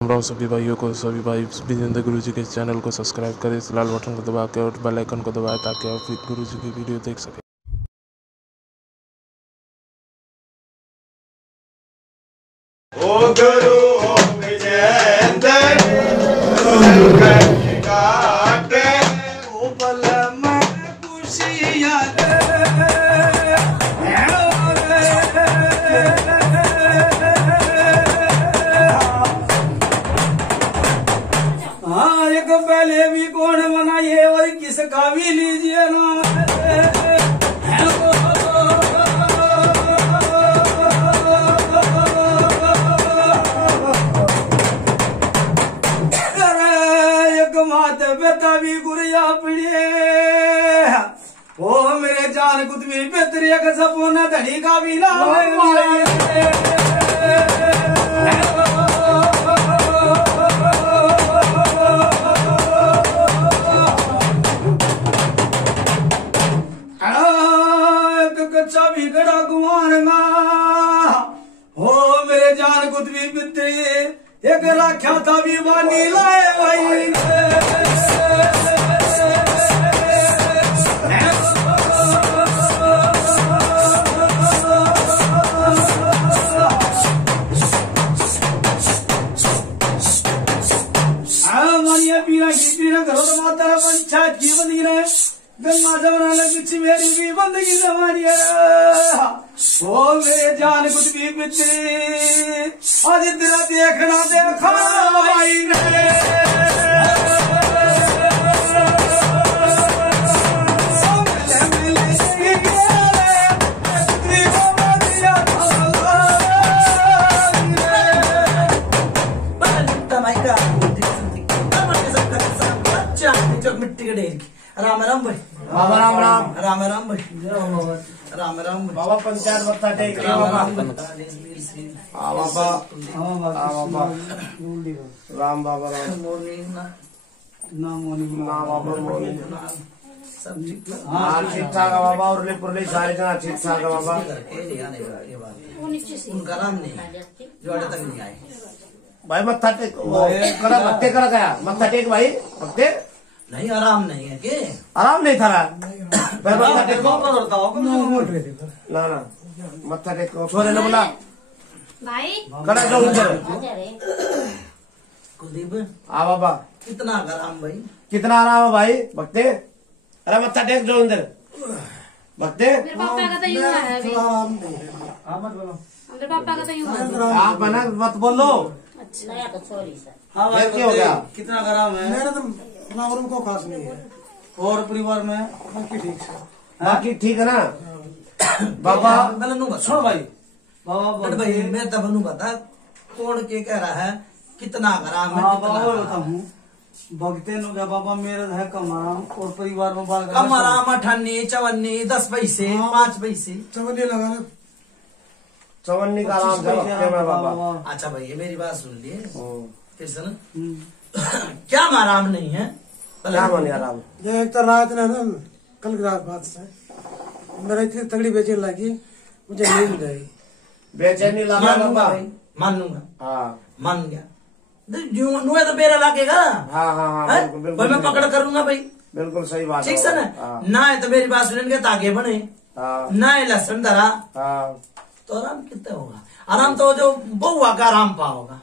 राम सभी भाइयों को, सभी भाई विजेंद्र गुरु जी के चैनल को सब्सक्राइब करें, इस लाल बटन को दबा के और बेल आइकन को दबाएं ताकि आप गुरु जी की वीडियो देख सकें। ओ गुरु ओ विजेंद्र काटे ओ बल में खुशियां एक पहले भी कौन बनाइए और किसका भी लीजिए ना। बेटा भी गुरिया पड़िए ओ मेरे जान कुछ भी बेहतरी का सपना धड़ी का भी ना कच्चा भी गड़ा गुमानगा हो मेरे जान कुछ भी बेहतरी एक राख्या था भी वानी लाए भाई माता पंचायत की बंदगी ने गंगा जमुना लगी मेरी भी बंदगी हमारी ओ मेरे जान कुछ भी पितरी आज तेरा देखना देखा भाई ने मिट्टी के ढेर की राम राम भाई बाबा राम राम राम राम भाई राम राम बाबा पंचायत बत्ता टेक बाबा बाबा राम बाबा राम ना बाबा सब ठीक हाँ ठीक ठाक है बाबा और पुरली सारी जना ठीक ठाक है बाबा। उनका नाम नहीं जोड़े तक नहीं आए भाई मत्था टेक करा भक्ते करा गया मत्था टेक भाई भक्ते नहीं आराम नहीं है के आराम नहीं था मत्था टेको ना ना मत्था टेको छोरे ने बोला भाई करा जो उधर कुलदीप हाँ बाबा कितना आराम भाई कितना आराम है भाई भक्ते अरे मत्था टेक जो अंदर भक्ते मेरे पापा का तो यूं है अभी मेरे पापा का तो यूं है आप बना मत बोलो। अच्छा नया तो सॉरी सर हाँ भाई क्या हो गया कितना आराम है मेरा तो फ्लावर को खास नहीं है और परिवार में बाकी ठीक है। बाकी ठीक है ना बाबा छोड़ भाई बाबा भाई मैं तब नू बता कौन के कह रहा है कितना आराम है बाबा बताऊँ भगते नो क्या बाबा मेरा है कम आराम और परिवार में बाल कम आराम 58 54 10 पैसे 5 पैसे चवन्नी लगा ना चवन्नी का आराम से भक्ते में बाबा। अच्छा भाई ये मेरी बात सुन लिए फिर सुन क्या आराम नहीं है क्या माने आराम ये एक तो रात ने ना कल की रात बात से मेरा इतनी तगड़ी बेचैन लगी मुझे नींद नहीं बेचैनी लगा बाबा मानूंगा हाँ मान गया नुए तो बेरा लागेगा हाँ हाँ हाँ हैं? बिल्कुल भाई मैं पकड़ करूंगा भाई बिल्कुल सही बात ठीक है ना ना है तो मेरी बात सुनेंगे तागे बने ना है लहसुन धरा तो आराम कितना होगा आराम तो जो बहुआ का आराम पाओगा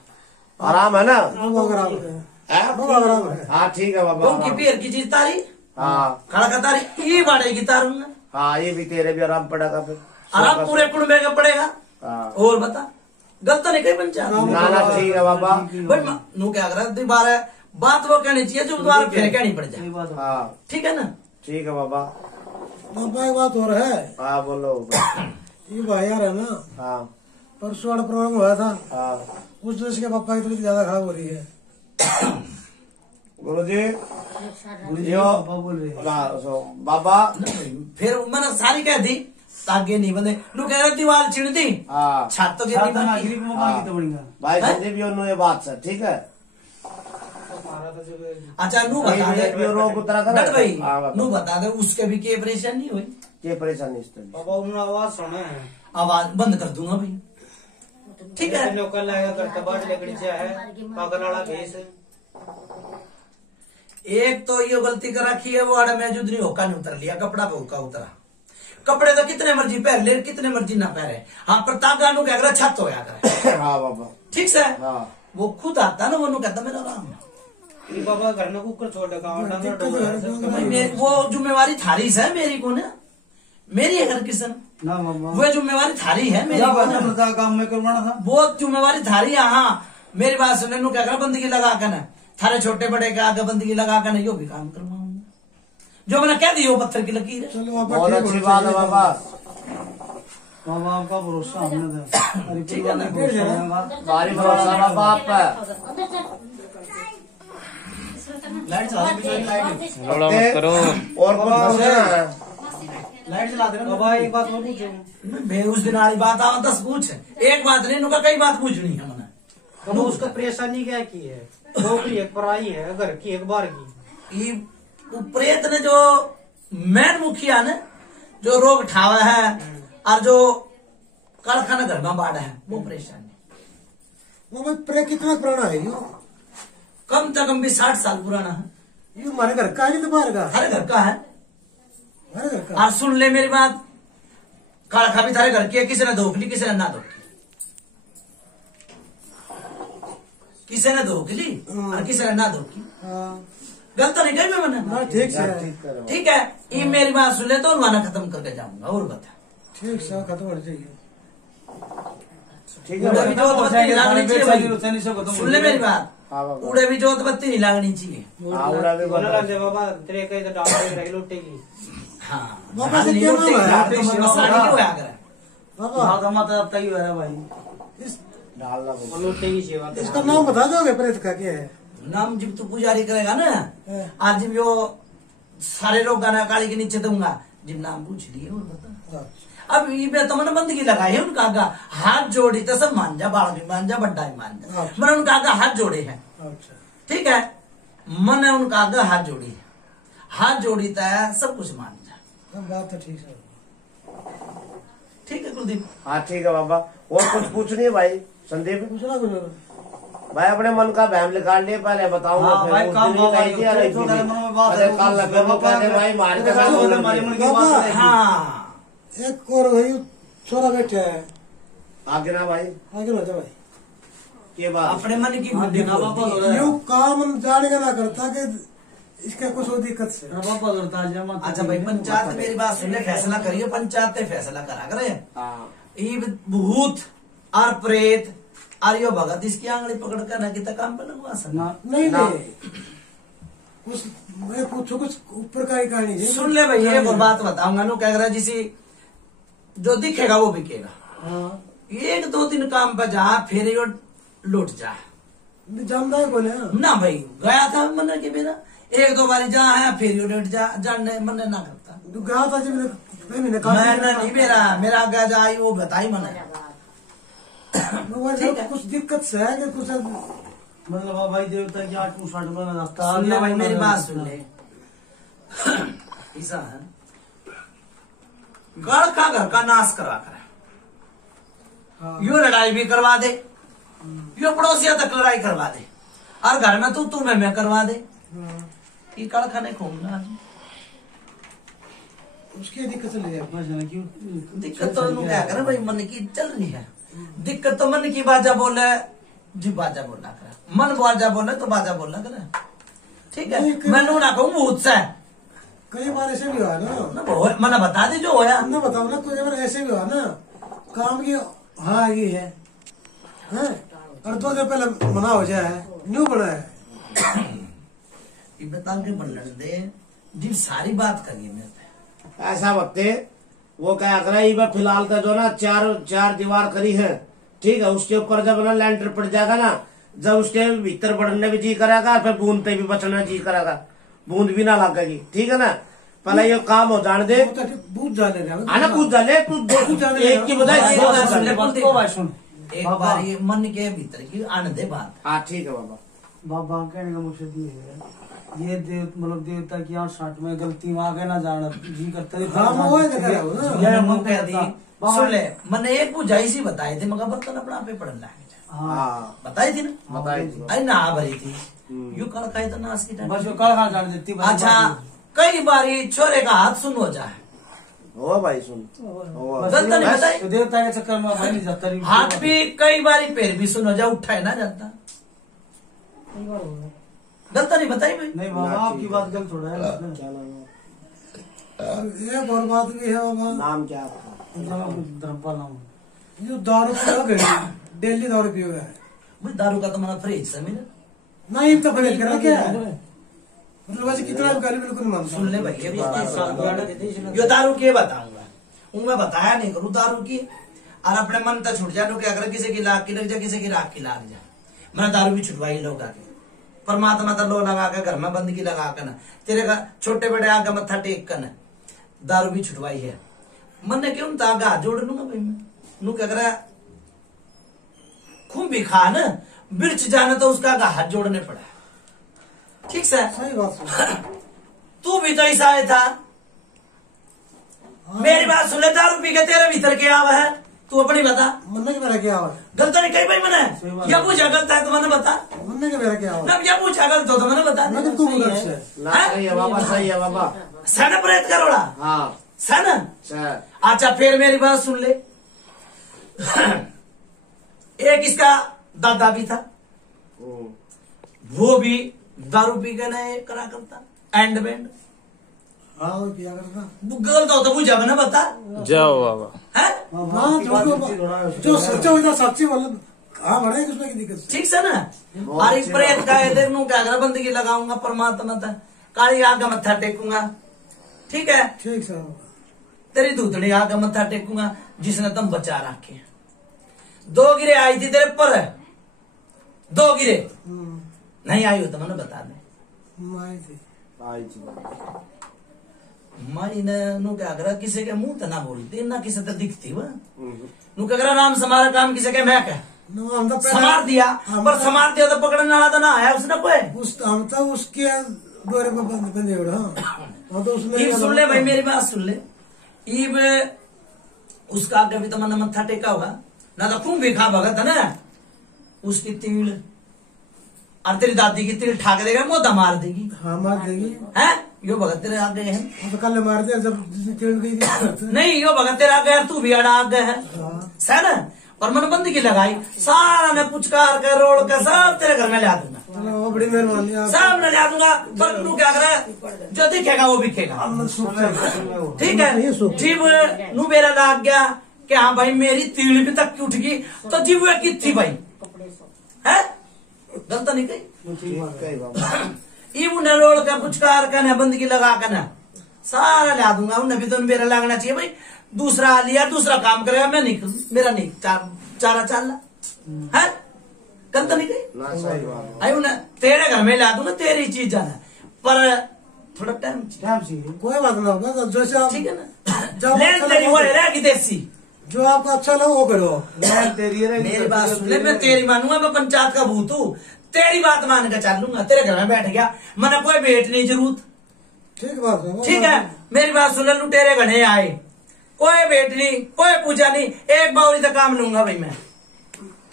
आराम है ना अब आराम है आराम है हाँ ठीक है बाबा बहु की पेड़ की चीज तारी हाँ खड़ा का तारी ये बाड़ेगी तारूंगा हाँ ये भी तेरे भी आराम पड़ेगा फिर आराम पूरे कुंबे का पड़ेगा हाँ और बता गलत तो नहीं कहीं पंचा ना ना ठीक है बाबा भाई नू क्या कर दोबारा बात वो कहनी चाहिए जो दोबारा फिर कहनी पड़ जाए हाँ ठीक है ना ठीक है बाबा बाबा एक बात हो रहा है हाँ बोलो ये भाई यार है ना हाँ परसों वाला प्रोग्राम हुआ था हाँ उस दिन के पापा की तबीयत ज्यादा खराब हो रही है गुरुजी यो बोल रही है बाबा फिर मैंने सारी कह दी तागे नहीं बंदे नू कह रहा दीवार छिड़ दी हाँ छत तो गिरनी बाकी भाई संदीप यो नो ये बात सर ठीक है अच्छा नू बता दे रोग उतरा कर डट भाई नू बता दे उसके भी के परेशानी नहीं हुई के परेशानी इस तरह बाबा उन्होंने आवाज सुना है आवाज बंद कर दूंगा भाई ठीक है। लोकल लकड़ी से है पागलवाड़ा भेस। एक तो ये गलती कर रखी है वो आड़ा में जुदरी होका नहीं उतर लिया, कपड़ा पे होका उतरा। कपड़े तो कितने मर्जी पहन ले, कितने मर्जी ना पहने, हाँ प्रताप गांडू क्या करे छत होया करे। हाँ बाबा ठीक से हाँ। वो खुद आता ना, वो कहता मेरा राम बाबा घर में कुकर छोड़ वो जिम्मेवारी थारी से मेरी को ना, मेरी है घर किशन ना मामा वो जिम्मेवारी थारी है मेरी को ना, काम में करवाना था वो जिम्मेवारी थारी है। हाँ मेरी बात सुनने नु क्या कर बंदगी लगा कर ना, थारे छोटे बड़े के आगे बंदगी लगा कर ना, यो भी काम करवाऊंगा जो मैंने कह दी वो पत्थर की लकीर है। चलो आप बहुत अच्छी बात है बाबा। मामा आपका भरोसा हमने था। ठीक है ना, भारी भरोसा बाबा आप पे। लाइट चला दे, रोड़ा मत करो। और कुछ पूछना है? लाइट चला दे बाबा एक बात और पूछो। मैं उस दिन वाली बात आवा 10 पूछ, एक बात नहीं नुका कई बात पूछनी है मैंने। तो उसका परेशानी क्या की है? नौकरी एक पढ़ाई है, घर की एक बार की। ये प्रेत ने जो मैन मुखिया ने जो रोग ठावा है और जो कारखाना घर में बाढ़ है वो परेशानी। वो भाई प्रे कितना पुराना है यो? कम से कम भी 60 साल पुराना है। ये हमारे घर का है कि बाहर का? हर घर का है। हमारे घर का। और सुन ले मेरी बात, कारखा भी थारे घर की है, किसी ने धोख ली किसी ने ना धोख ली, किसी ने धोख ली और किसी ने ना धोख ली। हाँ गलत नहीं कही मैं मैंने। ठीक है ठीक है, ये मेरी बात सुन ले तो उन्होंने खत्म करके जाऊंगा। और बता ठीक है खत्म हो जाएगी। ठीक है उड़े भी जोत बत्ती नहीं लागनी चाहिए भाई। सुन ले मेरी बात, हाँ बाबा। उड़े भी जोत बत्ती नहीं लागनी चाहिए। हाँ, उड़ा भी बोला बाबा। लग जाए बाबा तेरे कहीं तो डाल रही लुटेगी। हाँ बाबा से क्या नाम है? मसानी क्यों होया करे? बाबा माता अब तक है भाई इस डालना बाबा। लुटेगी सेवा। इसका नाम बता दोगे प्रेत का क्या है? नाम जब तू पुजारी करेगा ना, हाँ। आज जब यो सारे लोग गाना काली के नीचे दूंगा, जब नाम पूछ लिए और बता। अब ये तो मैंने बंदगी लगाई है उनका आगा हाथ जोड़ी तो सब मान जा, बाल भी मान जा, बड्डा भी मान जा। अच्छा। मैंने उनका आगा हाथ जोड़े हैं। अच्छा ठीक है, मैंने उनका आगा हाथ जोड़ी है, हाथ जोड़ी तो है सब कुछ मान जा। बात तो ठीक है। ठीक है कुलदीप। हाँ ठीक है बाबा। और कुछ पूछनी है भाई संदीप? पूछना कुछ भाई अपने मन का बहम निकाल लिए, पहले बताऊंगा। हाँ, भाई, काम कही थी यार, तो तेरे मन में बात है, कल लगे वो कहते भाई मार के साथ बोल रहे। हाँ एक और भाई छोरा बैठा है आगे ना भाई आगे ना जा भाई। के बात अपने मन की बुद्धि बोलती है। यो काम जाने का ना करता कि इसका कुछ और दिक्कत से। अच्छा भाई पंचायत मेरी बात सुन ले, फैसला करिए, पंचायत ने फैसला करा करे। हाँ ये भूत और प्रेत और यो भगत इसकी आंगली पकड़ कर ना कितना काम पे लगवा सकना। नहीं नहीं उस मैं पूछो कुछ ऊपर का ही कहानी है। सुन ले भाई, एक और बात बताऊंगा नो क्या करा, जिसे जो दिखेगा वो बिकेगा। हाँ 1-2 काम पे जा फिर यो लौट जा जानता है बोले ना भाई। गया था मन के मेरा 1-2 बारी जा है फिर यो लौट जा, जानने मन ना करता। गया था जब मैंने मैंने नहीं मेरा आगे जाई वो बताई मैंने। कुछ दिक्कत से है कि कुछ मतलब भाई देवता की 8-9 बना रास्ता। सुन ले भाई मेरी बात सुन ले। ऐसा है गढ़ का घर का नाश करवा कर यो लड़ाई भी करवा दे, यो पड़ोसिया तक लड़ाई करवा दे, और घर में तू मैं करवा दे। ये कड़ खाने खोऊंगा उसकी दिक्कत चली जाए। क्यों दिक्कत तो क्या करे भाई, मन की चल रही है दिक्कत तो मन की बाजा बोले जी बाजा बोलना करे, मन बाजा बोले तो बाजा बोलना करे। ठीक है, मैं नू ना कहूँ भूत से कई बार ऐसे भी हुआ ना मैंने बता दी जो होया ना बताओ ना, कोई बार ऐसे भी हुआ ना काम की हाँ ये है हैं? और 2 दिन पहले मना हो जाए न्यू बना है। ये बता के बल्लड़ दे जी सारी बात करिए मेरे पे। ऐसा वक्त वो क्या कर रही है फिलहाल तो जो ना चार दीवार करी है, ठीक है। उसके ऊपर जब ना लेंटर पड़ जाएगा ना, जब उसके भीतर बढ़ने भी जी करेगा, फिर बूंद पे भी बचना जी करेगा, बूंद भी ना लगेगी। ठीक है ना, पहले ये काम हो जाने दे। बूझ जाने दे आना पूछ जाने तू एक की बजाय एक बार ये मन के भीतर की आने दे बात। हाँ ठीक है बाबा। बाबा कहने का मकसद ये है, ये मतलब देवता की 8-60 में गलती में आगे ना जाना जी करता है। यार मैं कह दी सुन ले, मैंने एक बुझाई सी बताई थी, मगर बर्तन अपना पे पड़ना है हाँ बताई थी ना, बताई थी। अरे ना भरी थी यू कल खाई तो नाश की बस वो कल खा जान देती। अच्छा कई बारी छोरे का हाथ सुन हो जाए, हो भाई सुन हो। गलत नहीं बताई, तो देवता के चक्कर में भाई नहीं जाता। हाथ भी कई बारी पैर भी सुन हो जाए, उठा है ना जाता, गलत नहीं बताई भाई। नहीं बाबा आपकी बात गलत थोड़ा है। क्या नाम है? एक और बात भी है बाबा, नाम क्या आपका? धर्मपाल नाम। जो दारू पियो डेली दारू पियो है भाई दारू का तो मेरा फ्रिज से मिले नहीं तो परहेज करना क्या है, मतलब वैसे कितना भी गाली बिल्कुल नहीं सुन ले मानता। भाई ये दारू के बताऊंगा, मैं बताया नहीं करूँ दारू की, और अपने मन तक छुट जाए तो क्या करे, किसी की लाख की लग जाए, किसी की राख की लाग जाए। मैंने दारू भी छुटवाई लोग आके, परमात्मा तो लो लगा के घर में बंदगी लगा कर ना, तेरे का छोटे बड़े आगे मत्था टेक कर दारू भी छुटवाई है। मन ने क्यों था हाथ जोड़ लूंगा भाई मैं, नू क्या करा खूब भी खा न बिरच जाना तो उसका हाथ जोड़ने पड़ा, ठीक से सही बात सुन। तू भी तो ऐसा है था। मेरी बात सुन ले, दारू पी के तेरे भीतर क्या आवा है, तू अपनी बता। मन्ने के मेरा क्या हुआ, गलत नहीं कही भाई मैंने, या पूछा गलत है तो मैंने बता, मन्ने के मेरा क्या हुआ, ना या पूछा गलत हो तो मैंने बता। मैं तो तू गलत से ना सही है बाबा, सही है बाबा। सन प्रेत करोड़ा हाँ सन। सर अच्छा फिर मेरी बात सुन ले, एक इसका दादा भी था, वो भी दारू पी के नहीं करा करता एंड बैंड। हाँ वो पिया करता। गलत हो तो बुझा ना बता जाओ बाबा। है, हाँ जो सच्चा होता सच्ची बोलो, हाँ बड़े उसमें की दिक्कत। ठीक से ना। और एक प्रेत का है देख नू क्या करा, बंदगी लगाऊंगा परमात्मा था, काली आग का मत्था टेकूंगा, ठीक है, ठीक सर। तेरी दूतड़ी आग का मत्था टेकूंगा जिसने तुम बचा रखे। 2 गिरे आई थी तेरे पर, 2 गिरे नहीं आई हो तो मैंने बता दे। माई थी आई थी माई ने नू क्या करा, किसी के मुंह तो ना बोलती ना किसी तो दिखती वह, नू क्या करा नाम समारा काम किसी के मैं क्या हम तो समार दिया, पर समार दिया तो पकड़ने वाला तो ना आया उसने कोई। हम तो उसके डोरे में बंदे उड़ा। हाँ तो उसने ईब सुन ले भाई मेरी बात सुन ले, ईब उसका आगे भी तो मैंने मत्था टेका होगा ना, तो खूब भी खा भगत है ना, उसकी तीड़ और तेरी दादी की तीड़ ठाक देगा, मोदा मार देगी। हाँ मार देगी। है यो भगत तेरे आगे है, हम तो कल मार दिया जब टेढ़ गई थी। नहीं यो भगत तेरे आगे है, तू भी अड़ा आगे है सर। और मन बंदी की लगाई सारा मैं पुचकार कर रोड का सब तेरे घर में ले दूंगा, चलो वो बड़ी मेहरबानी आप। सब मैं ले दूंगा, पर तू क्या करे, जो दिखेगा वो बिकेगा, ठीक है। जीव नू मेरा लाग गया कि हाँ भाई मेरी तीड़ भी तक उठ गई, तो जीव की थी भाई है, गलत नहीं कही। ये उन्हें रोड का पुचकार का बंदगी लगा कर ना सारा ला दूंगा, उन्हें भी तो मेरा लगना चाहिए भाई, दूसरा लिया दूसरा काम करेगा, मैं नहीं मेरा नहीं चारा चाल है, गलत नहीं कही। आई उन्हें तेरे घर में ला दूंगा, तेरी चीज जाना, पर थोड़ा टाइम चाहिए, कोई बात ना होगा, जैसे आप ठीक है ना। लेन तेरी वो रहेगी देसी, जो आपको अच्छा लगे वो करो। मेरी बात सुन ले, मैं तेरी मानूंगा, मैं पंचायत का भूत हूँ, तेरी बात मान कर चल लूंगा, तेरे घर में बैठ गया, मैंने कोई भेंट नहीं जरूरत, ठीक बात है। ठीक है। मेरी बात सुन ले, लुटेरे घने आए, कोई भेंट नहीं, कोई पूजा नहीं, एक बाउरी तक काम लूंगा भाई मैं,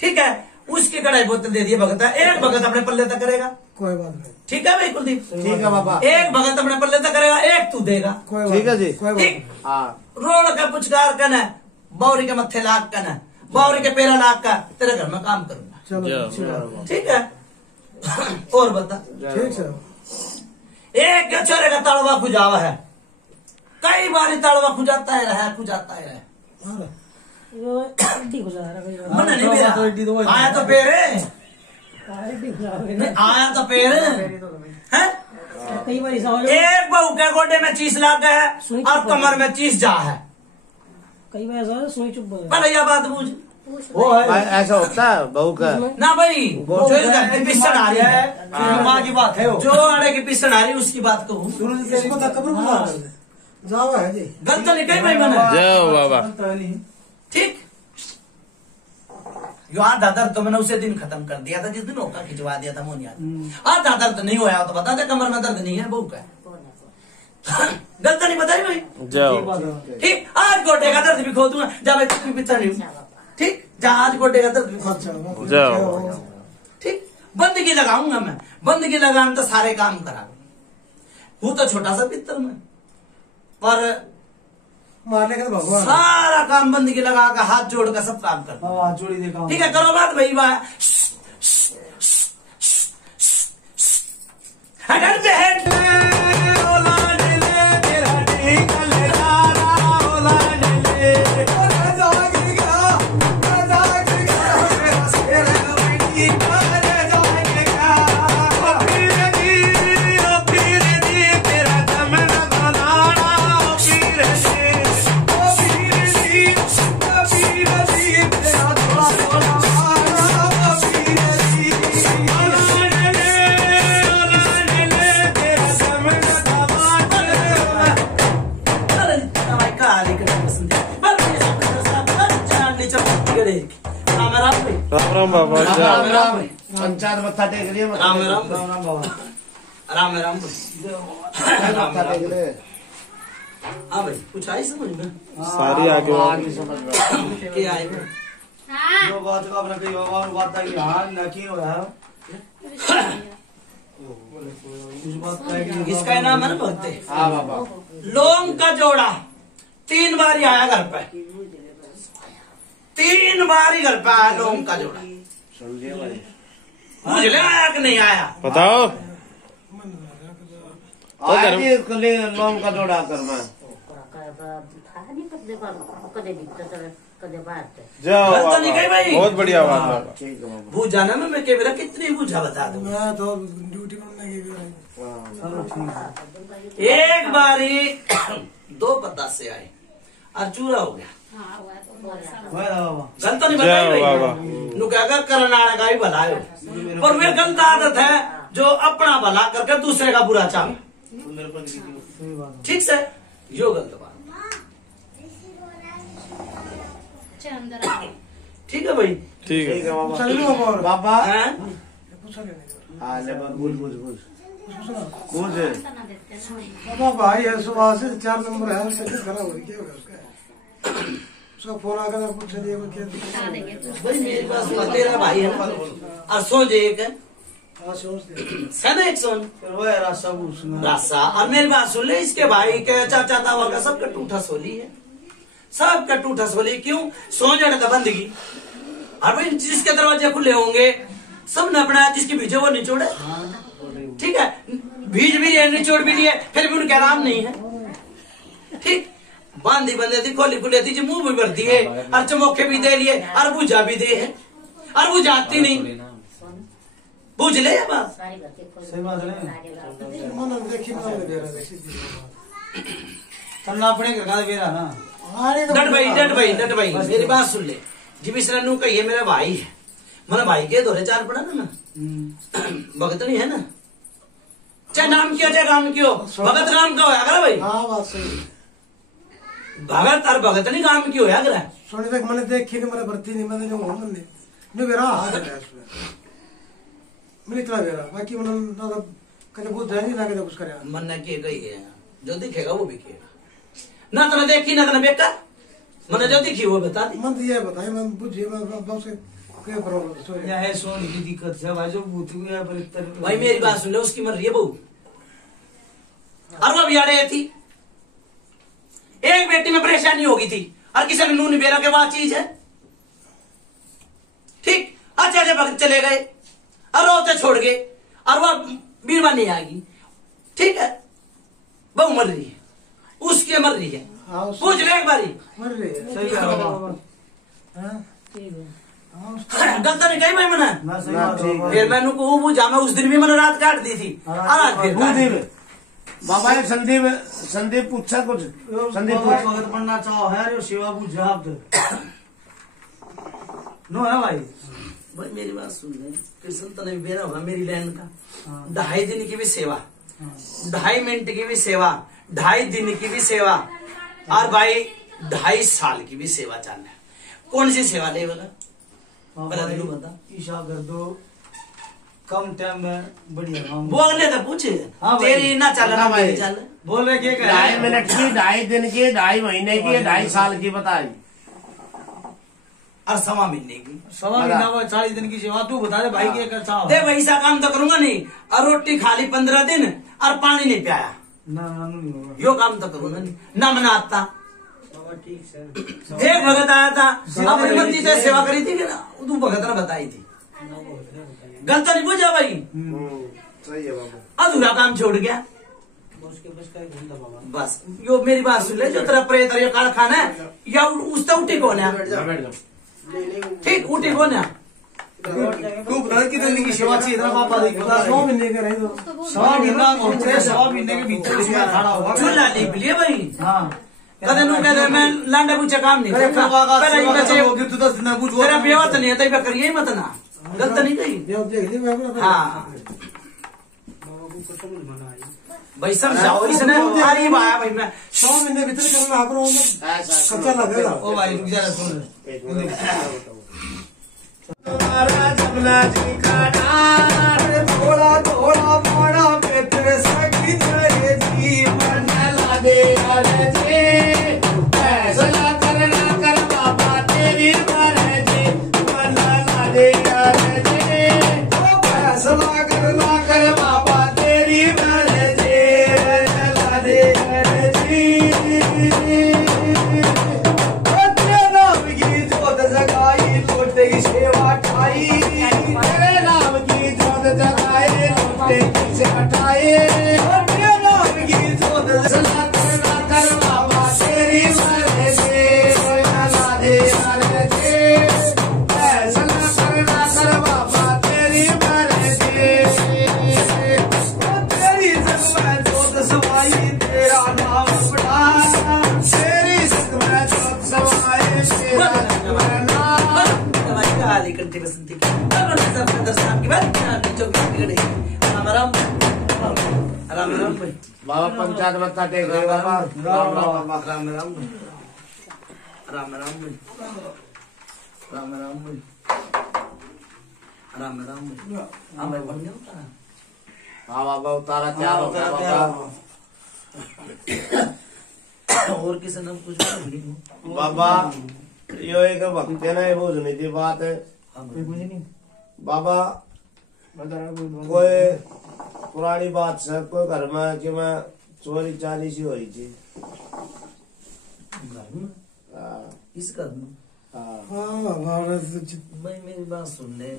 ठीक है। उसकी कढ़ाई बोतल दे दिए भगत, एक भगत अपने पल्ले तक करेगा, कोई बात नहीं। ठीक है भाई कुलदीप, ठीक है बाबा। एक भगत अपने पल्ले तक करेगा, एक तू देगा, कोई बात ठीक है जी। नहीं, कोई बात ठीक। हाँ रोड का पुचकार कर न, बाउरी के मत्थे लाग कर न, बाउरी के पेरा लाग कर तेरे घर में काम करूंगा, चलो ठीक है। और बता, ठीक है। एक के छोरे का तड़वा खुजावा है, कई बार तड़वा खुजाता है रहा, खुजाता है रहा, मन नहीं मेरा आया तो पेड़ नहीं आया तो पेड़ है। कई बार एक बहू के गोडे में चीज लाग है और कमर में चीज जा है, कई बार ऐसा सुई चुप पहले यह बात पूछ भाई ऐसा होता है बहू का। ना भाई, जो इस घर की पिस्टन आ रही है माँ की बात है, जो आड़े की पिस्टन आ रही है उसकी बात कहूँ, इसको तो कब्र बुला कर दे, जाओ है जी। गलत नहीं कही भाई मैंने, जाओ बाबा। ठीक। यो आधा दर्द तो मैंने उसे दिन खत्म कर दिया था जिस दिन होका खिंचवा दिया था मोनिया। आधा दर्द नहीं हुआ तो बता दे कमर में दर्द नहीं है बहू का। गलत नहीं बताई भाई। जाओ ठीक, आज गोड्डे का दर्द भी खो दूंगा जा भाई, कुछ भी पिता नहीं हूं। ठीक, जा आज गोड्डे का दर्द भी खो दूंगा। जाओ ठीक, बंदगी लगाऊंगा मैं, बंदगी लगाने तो सारे काम करा हूं तो छोटा सा पित्तर में, पर मारने का तो भगवान सारा काम बंदगी लगा कर हाथ जोड़ कर सब काम कर। हाथ जोड़ी देखा। ठीक है, करो बात भाई बात। राम राम बाबा। राम राम पंचायत मत्था टेक लिए। राम राम बाबा। राम राम मत्था टेक ले। हाँ भाई कुछ आई समझ में? सारी आगे क्या आई? हाँ जो बात का अपना कही बाबा बात है कि हाँ नकी हो रहा है। इस बात का है कि इसका नाम है ना भक्ते। हाँ बाबा। लोम का जोड़ा 3 बार आया घर पे, 3 बार ही घर पे आया लोम का जोड़ा। समझिए भाई। मुझे ले आया कि नहीं आया? बताओ। आज ये कले लोम का जोड़ा कर मैं। जाओ गलत बाबा, नहीं कही भाई। बहुत बढ़िया बात बाबा। ठीक है बाबा। भूजा ना मैं केवरा कितनी भूजा बता दूं। मैं तो ड्यूटी करने की भी एक बारी 2 पत्ता से आए और चूरा हो गया। बाबा गलत तो नहीं बताई जय बाबा। भाई। नु क्या कर करनाने का ही भला है, पर वे गलत आदत है जो अपना भला करके दूसरे का बुरा चाहे। ठीक से यो गलत बात। अंदर आओ। ठीक है भाई। ठीक है। ठीक है बाबा। चल लो और बाबा। हैं? हाँ ले बुझ बुझ बुझ बुझ। बाबा भाई है सुबह से 4 नंबर है उसका खराब हो गया, क्या होगा उसका? उसका फोन आ गया पूछ लिया वो क्या बता देंगे तो। भाई मेरे पास तेरा भाई है ना, और सोच एक है हाँ सोचते सदा एक सोन वो है रास्ता उसमें। रास्ता। और मेरी बात सुन ले, इसके भाई के चाचा तावा का सबका टूठा सोली है, सबका टूठा सोली। क्यों? सो जाने था बंदगी। और भाई जिसके दरवाजे खुले होंगे सब ने अपना, जिसकी बीजे वो निचोड़े। ठीक है, बीज भी लिए निचोड़ भी लिए, फिर भी उनके आराम नहीं है। ठीक, बांधी बंदे थी, खोली खुले थी, मुंह भी भर दिए और चमोखे भी दे लिए और बुझा भी दे है, और बुझाती नहीं। बुझ ले ये बात। सही बात है। मन देखी ना दे रहा है चलना अपने घर का बेरा ना। डट भाई मेरी बात सुन ले। जिम इस नू का ये मेरा भाई है, मेरा भाई के दौरे 4 पड़ा ना भगत नहीं है ना, चाहे नाम क्यों चाहे काम क्यों, भगत नाम का होया करा भाई। हाँ बात सही। भगत और भगत नहीं काम क्यों होया करा। सोने तक मैंने देखी नहीं, मैंने भर्ती नहीं, मैंने जो मन नहीं नहीं मेरा हाथ है इसमें, मैंने इतना मेरा बाकी मैंने ना तो कभी बहुत ध्यान ना कभी कुछ करे। मन ने किए गई है, जो दिखेगा वो बिकेगा। ना तो देखी ना तो बेकार, मैंने जो दिखी वो बता दी। मन ये बताए मैं बुझिए मैं बहुत से क्या प्रॉब्लम सो या है सोन की दिक्कत है भाई, जो भूत हुई है पर इतर भाई मेरी बात सुन ले, उसकी मर रही है बहू, और वो भी आ रही थी। एक बेटी में परेशानी होगी थी और किसी ने नून बेरा के बाद चीज है। ठीक, अच्छा भक्त चले गए और रोते छोड़ गए और वह बीरवा नहीं आएगी। ठीक है, बहू मर रही है, उसकी मर रही है। हाँ पूछ ले एक बारी। मर रही है। सही है बाबा। हाँ गलत नहीं कही भाई मैंने। ना सही बात है बाबा। फिर मैंने को बुझा, मैं उस दिन भी मैंने रात काट दी थी और आज फिर काट दी। बाबा ने संदीप पूछा कुछ। संदीप बाबा पूछ। भगत बनना चाहो है रे सेवा बुझा आप नो है भाई। भाई मेरी बात सुन ले, कृष्ण तने बेरा होगा मेरी लैन का। 2.5 दिन की भी सेवा, 2.5 मिनट की भी सेवा, 2.5 दिन की भी सेवा, और भाई 2.5 साल की भी सेवा चाहना है। कौन सी सेवा ले बोला? पहले तो बता ईशा कर दो कम टाइम में बढ़िया काम बोलने तो पूछे हाँ भाई। तेरी ना चल ना भाई। मेरी चल बोल रहे क्या कह 2.5 मिनट की, 2.5 दिन की, 2.5 महीने की, 2.5 साल की बताई। और सवा महीने की सवा महीना में 40 दिन की सेवा तू बता दे भाई क्या करता हो दे वैसा काम तो करूंगा नहीं और रोटी खाली 15 दिन और पानी नहीं पियाया ना नहीं होगा यो काम तो करूंगा नहीं ना मना आता बाबा ठीक से एक भगत आया था अपनी मर्जी से सेवा करी थी कि ना तू भगत ने बताई थी गलत नहीं पूछा भाई सही है बाबा। अधूरा काम छोड़ गया बस यो मेरी बात सुन ले जो तेरा प्रेत और ये कारखाना है या उस तो उठी कौन है बैठ जाओ। ठीक उठी कौन है तू बता कितने दिन की सेवा चाहिए तेरा पापा देख 100 महीने का रही तो सवा महीना होते 100 महीने के भीतर इसमें खड़ा होगा चूल्हा लिप लिए भाई हाँ कदे नु कहते मैं लांडा पूछे काम नहीं करता पहले ये बच्चे होगी तू 10 दिन पूछ तेरा बेवा तो नहीं है तो करिए ही मत ना गलत नहीं कही ये देख ली मैं अपना हाँ भाई समझाओ इसने अरे आया भाई मैं 100 महीने भीतर करना आप लोगों को ऐसा खर्चा लगेगा। ओ भाई रुक जा सुन एक मिनट तुम्हारा जमुना जी का डार थोड़ा थोड़ा मोड़ा पे तेरे सखी तेरे जीवन लादे जे फैसला करना कर बाबा तेरी मर्जी मना लादे जे फैसला करना कर बाबा तेरी मर्जी लादे तेरे नाम की जोत जगाई लोटे की सेवा ठाई तेरे नाम की जोत जगाए लुटे किसे हटाए तेरे नाम की जोत फैसला करना कर बाबा तेरी मर्जी मना लादे जे फैसला करना कर बाबा तेरी मर्जी तेरी जग में जोत सवाई तेरा नाम बड़ा तेरी संग में जोत समाए तेरा नाम हमारी काली कंठी बसंती की अब सब दर्शन की बात जो बिगड़े राम राम राम राम भाई बाबा पंचायत मत्था टेक रहे बाबा राम राम बाबा राम राम भाई राम राम भाई राम राम भाई राम राम भाई हमें बन गया हाँ बाबा उतारा क्या हो गया बाबा और किसी ने कुछ नहीं बाबा यो एक भक्त है ना ये बुझनी थी बात है बाबा कोई पुरानी बात से कोई घर में कि मैं चोरी चाली सी हो रही थी हाँ, इस घर में हाँ। हाँ हमारा भाई मेरी बात सुन ले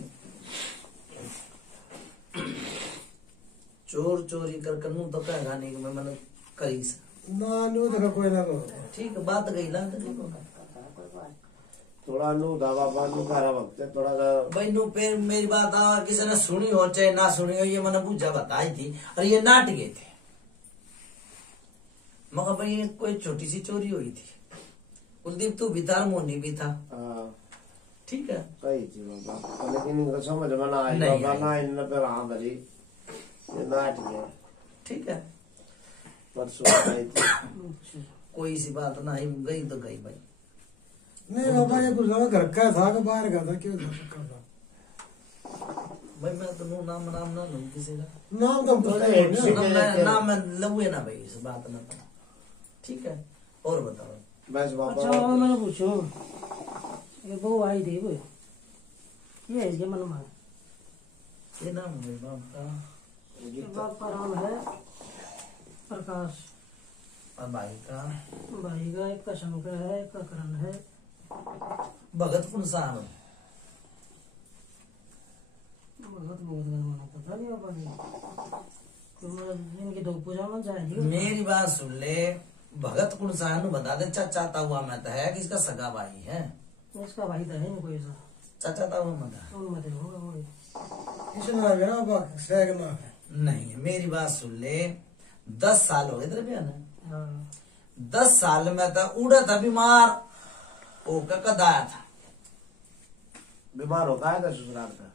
चोर चोरी कर करूँ तो क्या गाने की मैंने करी से ना नो देखा कोई ना को ठीक है बात गई लाग थोड़ा नू था बाबा नू खारा भक्त है थोड़ा सा भाई नु फिर मेरी बात आ किसी ने सुनी हो चाहे ना सुनी हो ये मैंने पूछा बताई थी और ये नाट गए थे मगर भाई ये कोई छोटी सी चोरी हुई थी कुलदीप तू भी था मोनी भी था हाँ, ठीक है सही थी बाबा लेकिन इनको समझ में ना आई नहीं बाबा आई। ना इन्होंने फिर हाँ भरी ये नाट गया ठीक है परसों आई थी कोई सी बात ना आई गई तो गई भाई नहीं बाबा ये कुछ ज्यादा घर का था कि बाहर का था क्यों था भाई मैं तो नाम नाम ना लूं किसी का नाम तो हम पता ही नहीं नाम मैं लऊए ना भाई इस बात ना तो ठीक है और बताओ बस अच्छा बाबा मैंने पूछो ये वो आई थी वो ये है ये मन में ये नाम है बाप का बाप का नाम है प्रकाश और भाई का भाई का एक का शंकर है एक का करण है भगत कौन सा है बहुत बहुत मैंने पता नहीं बाबा जी तो मैं इनकी दो पूजा में जाएगी मेरी बात सुन ले भगत कौन सा है बता दे चाचा हुआ मैं तो है कि इसका सगा भाई है इसका भाई तो है नहीं कोई सा चाचा हुआ मत उन मत होगा वो इसमें ना गया बाबा सैग ना है नहीं मेरी बात सुन ले 10 साल हो गए तेरे भैया ने हाँ 10 साल में तो उड़ा था बीमार होकर कदाया था बीमार होता है था ससुराल का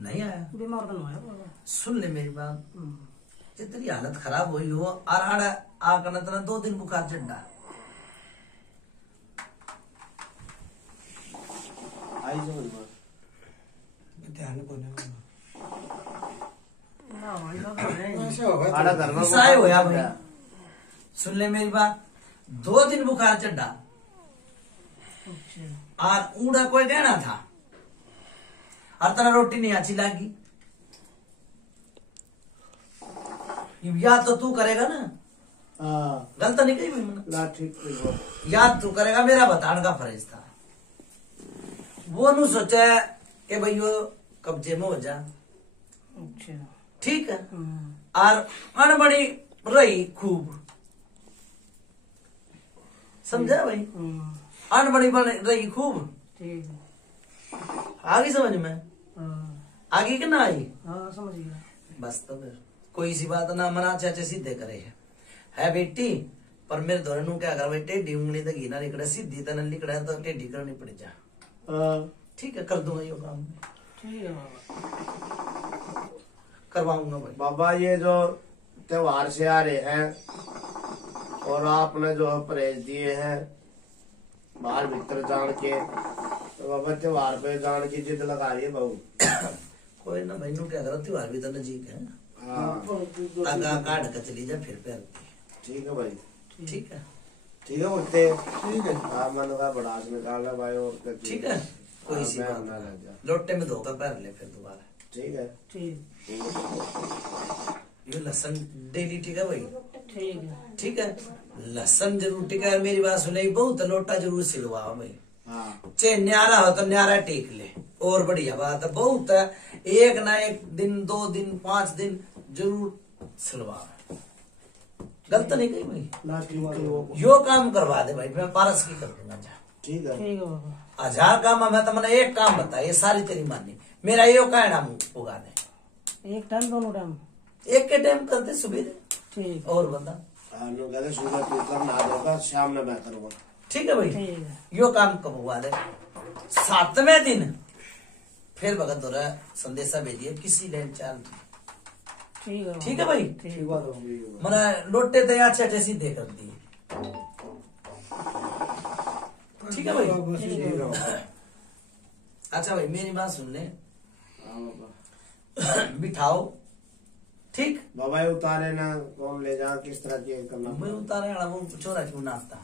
नहीं आया बीमार तो नहीं है बाबा सुन ले मेरी बात जितनी हालत खराब हुई हो और आड़ा आकर 2 दिन बुखार चढ़ा ऐसे होगा आड़ा घर में साय होया भाई। सुन ले मेरी बात, 2 दिन बुखार चढ़ा और ऊड़ा कोई कहना था और तना रोटी नहीं अच्छी लगी। याद तो तू करेगा ना, गलत नहीं कही मैंने, ठीक याद तू करेगा, मेरा बताने का फर्ज था। वो नु सोचा कि भाई वो कब्जे में हो जा, ठीक है, और अनबड़ी रही खूब, समझा भाई, अनबड़ी रही खूब, आगे समझ में आगे कि ना आई, समझ गया। बस तो फिर कोई सी बात ना मना, चाचे सीधे करे है बेटी, पर मेरे दौरे नु क्या कर भाई, टेढ़ी उंगली तो घी ना निकले, सीधी तो न निकले तो टेढ़ी करनी पड़ जा। ठीक है, कर दूंगा ये काम, ठीक है करवाऊंगा भाई। बाबा ये जो त्योहार से आ रहे हैं और आपने जो परहेज दिए हैं बाहर भीतर जान के, तो बाबा त्योहार पे जान की जिद लगा रही है बहू। कोई ना भाई, नु क्या करो, त्योहार भी तो नजीक है, हाँ आगा काट के चली जा फिर पैर। ठीक है भाई, ठीक है, ठीक है बोलते, ठीक है, हाँ मन का बड़ास निकाल है भाई, और क्या ठीक है, कोई सी बात ना ना, रह जा। लोटे में धोकर पैर ले फिर दोबारा। ठीक है, ठीक ये लहसन डेली, ठीक है भाई, ठीक है ठीक है, लहसन जरूर, ठीक है, मेरी बात सुने, बहुत लोटा जरूर सिलवा भाई, हाँ चाहे न्यारा हो तो न्यारा टेक ले, और बढ़िया बात है, बहुत है, एक ना एक दिन, 2 दिन, 5 दिन जरूर सिलवा, गलत नहीं कही भाई, ना ठीक है वो, यो काम करवा दे भाई, मैं पारस की कर दूंगा जा। ठीक है, ठीक है बाबा। 1000 काम है, मैं तो मैंने एक काम बता, ये सारी तेरी माननी, मेरा यो कहना मुंह उगा दे, एक टाइम दोनों टाइम एक के टाइम करते सुबह, ठीक और बंदा, हाँ लोग कहते सुबह तू करना देगा, शाम में मैं करूँगा। ठीक है भाई, ठीक है यो काम कबुआ दे। 7वें दिन फिर भगत हो रहा है, संदेशा भेजिए किसी लाइन चाल, ठीक है ठीक है भाई, ठीक मैंने लोटे तो अच्छे सीधे कर दिए, ठीक है भाई। अच्छा भाई मेरी बात सुन ले, हाँ बाबा, बिठाओ, ठीक, बाबा ये उतारे ना, कौन ले जा, किस तरह की करना मैं उतारे वाला वो छोरा क्यों नाचता,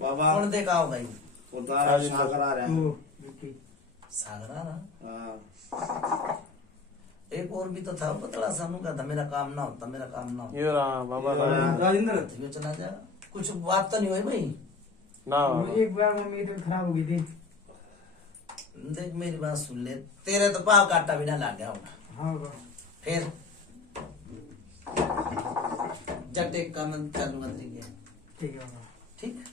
बाबा, कौन देखा हो भाई, उतारा सागर आ रहा है, सागर आ रहा, हाँ एक और भी तो था, पतला सानू का था, मेरा काम ना होता, मेरा काम ना होता, ये रहा बाबा राजेंद्र, तो यो चला जाएगा, कुछ बात तो नहीं हुई भाई। ना एक बार मम्मी की तबीयत खराब हो गई थी। देख मेरी बात सुन ले, तेरे तो पाव काटा भी ना लग गया होगा, हाँ बाबा। फिर जटे काम चालू मंत्री के, ठीक है बाबा। ठीक,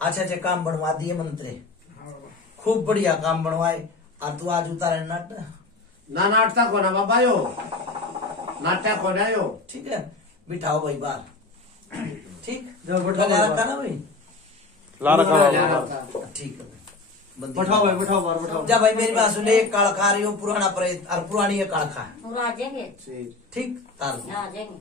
अच्छा अच्छा काम बनवा दिए मंत्री, हाँ बाबा। खूब बढ़िया काम बनवाए, और तू आज उतारे नट, ना नाटक को ना बाबा यो, नाटक को ना यो, ठीक है, बिठाओ भाई बाहर, ठीक, जाओ बैठाओ लगा भाई रखा ना भाई, ला रखा जाना बाबा, था। ठीक है, बंदी बैठाओ भाई, बैठाओ बाहर बैठाओ। जा भाई मेरी बात सुन ले, एक काल खा रही हो पुराना प्रेत, और पुरानी ये काल खा, और आ जाएंगे, ठीक, ठीक, तार आ जाएंगे।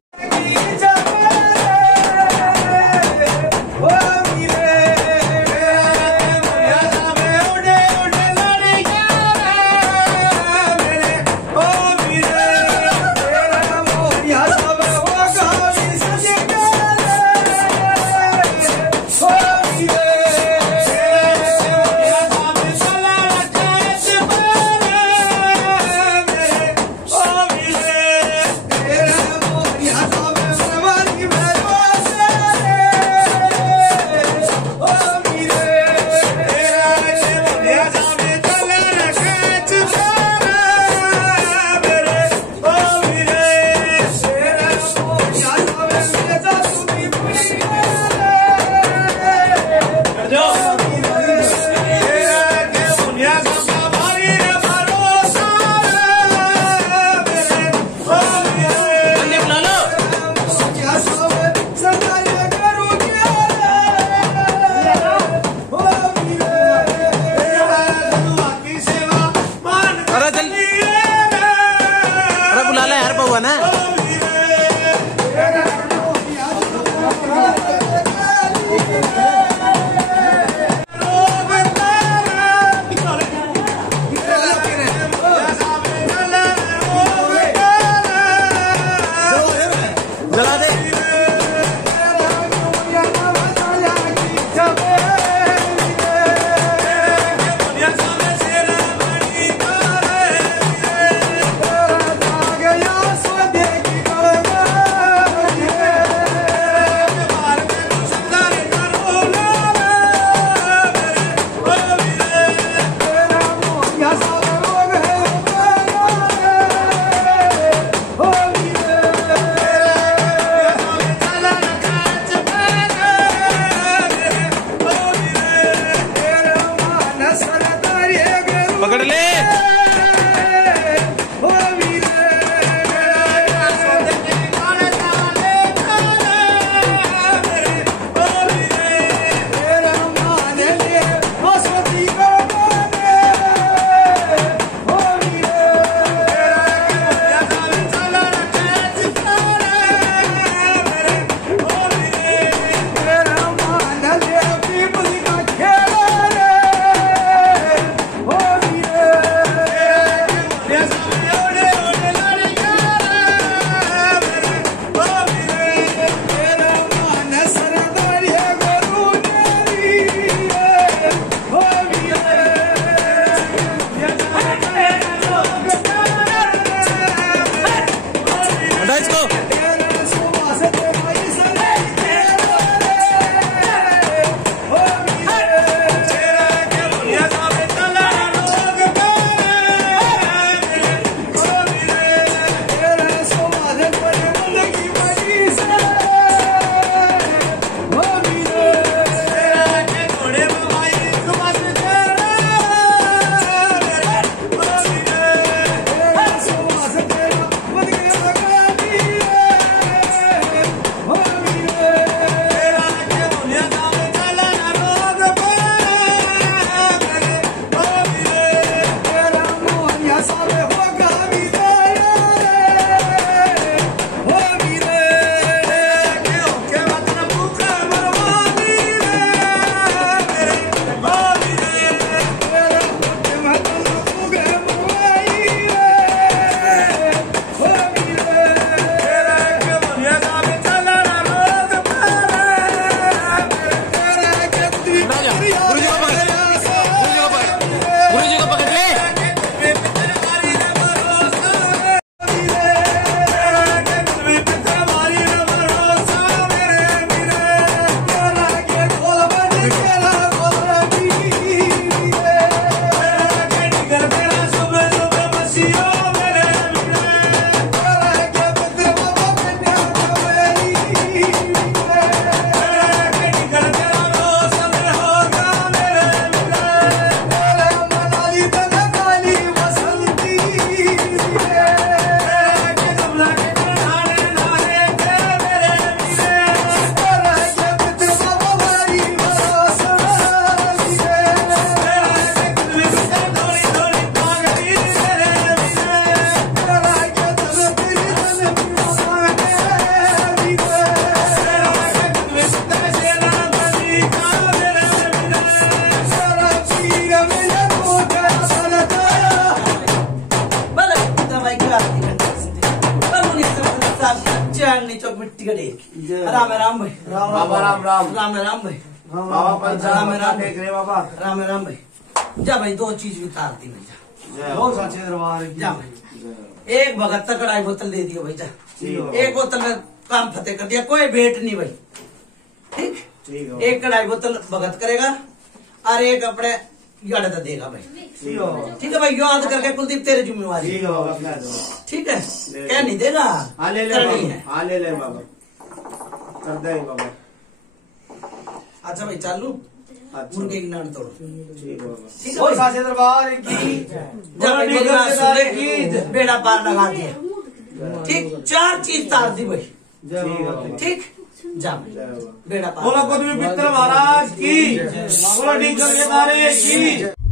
चांदनी चौक मिट्टी का ढेर। राम राम भाई। बाबा राम राम। राम राम भाई। बाबा पंचायत राम में राम देख रहे बाबा। राम राम भाई। जा भाई 2 चीज भी तारती भाई। बहुत साचे दरबार जा भाई। एक भगत तक कढ़ाई बोतल दे दियो भाई। जा एक बोतल में काम फतेह कर दिया, कोई भेंट नहीं भाई। ठीक, एक कढ़ाई बोतल भगत करेगा और एक अपने याद देगा भाई। ठीक है भाई, याद करके कुलदीप तेरे जिम्मेवारी। ठीक है, क्या नहीं देगा। ले ले बाबा, कर देंगे बाबा। अच्छा भाई चालू। मुर्गे की नाड़ तोड़ो। ठीक है बाबा। ठीक है और भाई। साचे दरबार की बेड़ा पार लगा दिया। ठीक, 4 चीज तार दी भाई। ठीक, जा बेड़ा पार। बोला कुछ भी मित्र महाराज की, बोला डी की